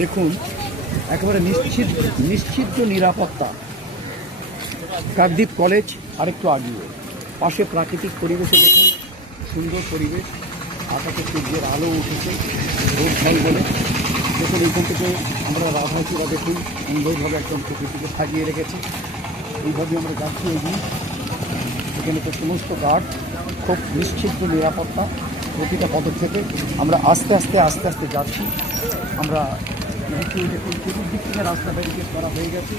দেখুন একেবারে নিশ্চিত নিরাপত্তা। কাকদ্বীপ কলেজ আরেকটু আগিয়ে, পাশে প্রাকৃতিক পরিবেশে দেখুন সুন্দর পরিবেশ, আকাশে সূর্যের আলো উঠেছে রোদ ঝল বলে। দেখুন এইখান থেকে আমরা রাধাচূড়া দেখুন সুন্দরভাবে একদম প্রকৃতিকে সাজিয়ে রেখেছে। এইভাবে আমরা যাচ্ছি এগিয়ে, এখানে তো সমস্ত গার্ড, খুব নিশ্চিত নিরাপত্তা প্রতিটা পদক্ষেপে। আমরা আস্তে আস্তে যাচ্ছি। আমরা দেখুন চতুর্দিক থেকে রাস্তা ব্যারিকেড করা হয়ে গেছে।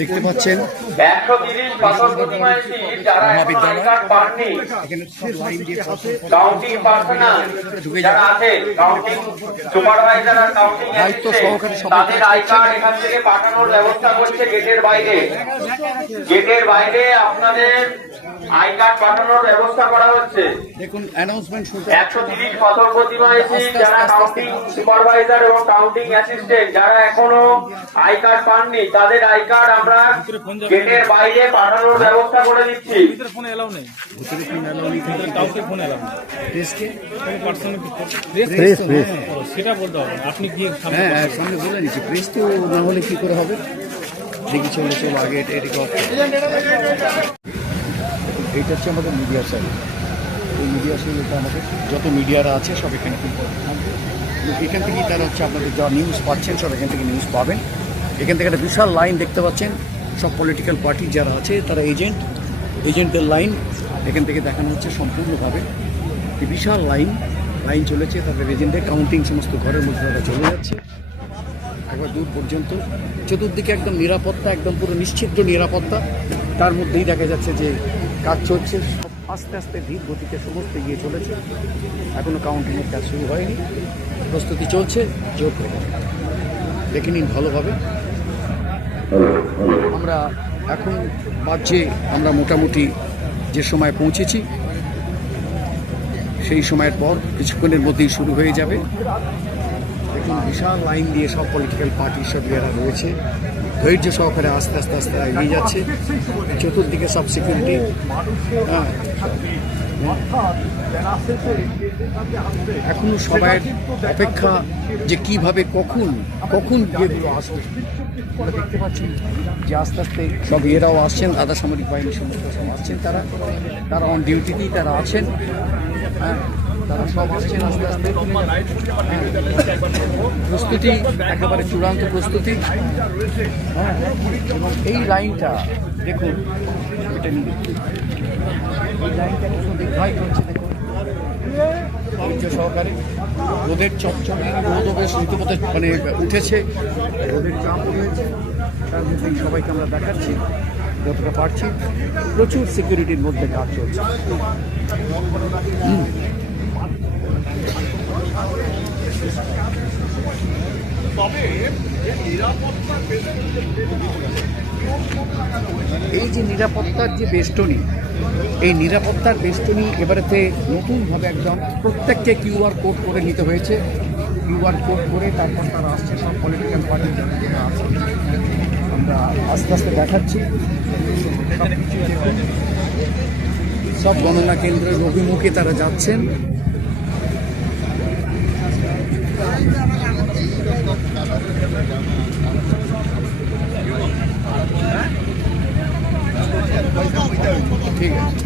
দেখতে পাচ্ছেন মহাবিদ্যালয়, এখানে লাইন দিয়ে দায়িত্ব সহকারে এখান থেকে পাঠানোর ব্যবস্থা করছে গেটের বাইরে আপনাদের আই কার্ড পাঠানোর ব্যবস্থা করা হচ্ছে। দেখুন অ্যানাউন্সমেন্ট 130 পাথর প্রতিমা এসেছি, যারা কাউন্টিং সুপারভাইজার এবং কাউন্টিং অ্যাসিস্ট্যান্ট যারা এখনো আই কার্ড পাননি তাদের আই কার্ড আমরা গেটের বাইরে পাঠানোর ব্যবস্থা করে দিচ্ছি। সেটা বলতে হবে, আপনি কি হ্যাঁ সামনে বলে নিচ্ছি, প্রেস তো না হলে কি করে হবে। দেখি চলো আগে এটা এইটা হচ্ছে আমাদের মিডিয়া সেল। এই মিডিয়া সেল এটা আমাদের যত মিডিয়ারা আছে সব এখানে কিন্তু থাকবে। এখান থেকেই তারা হচ্ছে আপনাদের যা নিউজ পাচ্ছেন সব এখান থেকে নিউজ পাবেন। এখান থেকে একটা বিশাল লাইন দেখতে পাচ্ছেন, সব পলিটিক্যাল পার্টি যারা আছে তারা এজেন্টদের লাইন এখান থেকে দেখানো হচ্ছে সম্পূর্ণভাবে। এই বিশাল লাইন চলেছে, তাদের এজেন্টের কাউন্টিং সমস্ত ঘরের মধ্যে তারা চলে যাচ্ছে একবার দূর পর্যন্ত। চতুর্দিকে একদম নিরাপত্তা, একদম পুরো নিশ্চিত নিরাপত্তা। তার মধ্যেই দেখা যাচ্ছে যে কাজ চলছে, সব আস্তে ধীর গতিতে সমস্ত এগিয়ে চলেছে। এখনো কাউন্টিংয়ের কাজ শুরু হয়নি, প্রস্তুতি চলছে জোর করে। দেখে নিন ভালোভাবে। আমরা এখন বাজে আমরা মোটামুটি যে সময় পৌঁছেছি সেই সময়ের পর কিছুক্ষণের মধ্যেই শুরু হয়ে যাবে। দেখুন বিশাল লাইন দিয়ে সব পলিটিক্যাল পার্টির সব ইয়েরা রয়েছে, ধৈর্য সহকারে আস্তে আস্তে এগিয়ে যাচ্ছে। চতুর্দিকে সব সিকিউরিটি। এখনো সবাই অপেক্ষা যে কিভাবে কখন বিয়েগুলো আসবে। আমরা দেখতে পাচ্ছি যে আস্তে সব ইয়েরাও আসছেন, আধা সামরিক বাহিনীর সমস্ত সব আসছেন, তারা অন ডিউটিতেই তারা আছেন। হ্যাঁ, তারা সব আসছেন আস্তে প্রস্তুতি একেবারে চূড়ান্ত প্রস্তুতি। হ্যাঁ, এবং এই লাইনটা দেখুন, এটা নিয়ে এই লাইনটা কিছু দীর্ঘায়িত হচ্ছে। দেখুন ধৈর্য সহকারে, রোদের চকচকে, রোদও বেশ রীতিমতো মানে উঠেছে, রোদের চাপ রয়েছে। তার মধ্যেই সবাইকে আমরা দেখাচ্ছি যতটা পারছি। প্রচুর সিকিউরিটির মধ্যে কাজ চলছে। এই যে নিরাপত্তার যে বেষ্টনী, এই নিরাপত্তার বেষ্টনী এবারেতে নতুনভাবে একদম প্রত্যেককে কিউআর কোড করে নিতে হয়েছে। কিউআর কোড করে তারপর তারা আসছে, সব পলিটিক্যাল পার্টি যারা আছে। আমরা আস্তে দেখাচ্ছি সব কিছু। দেখুন সব গণনা কেন্দ্রের অভিমুখে তারা যাচ্ছেন। ঠিক আছে।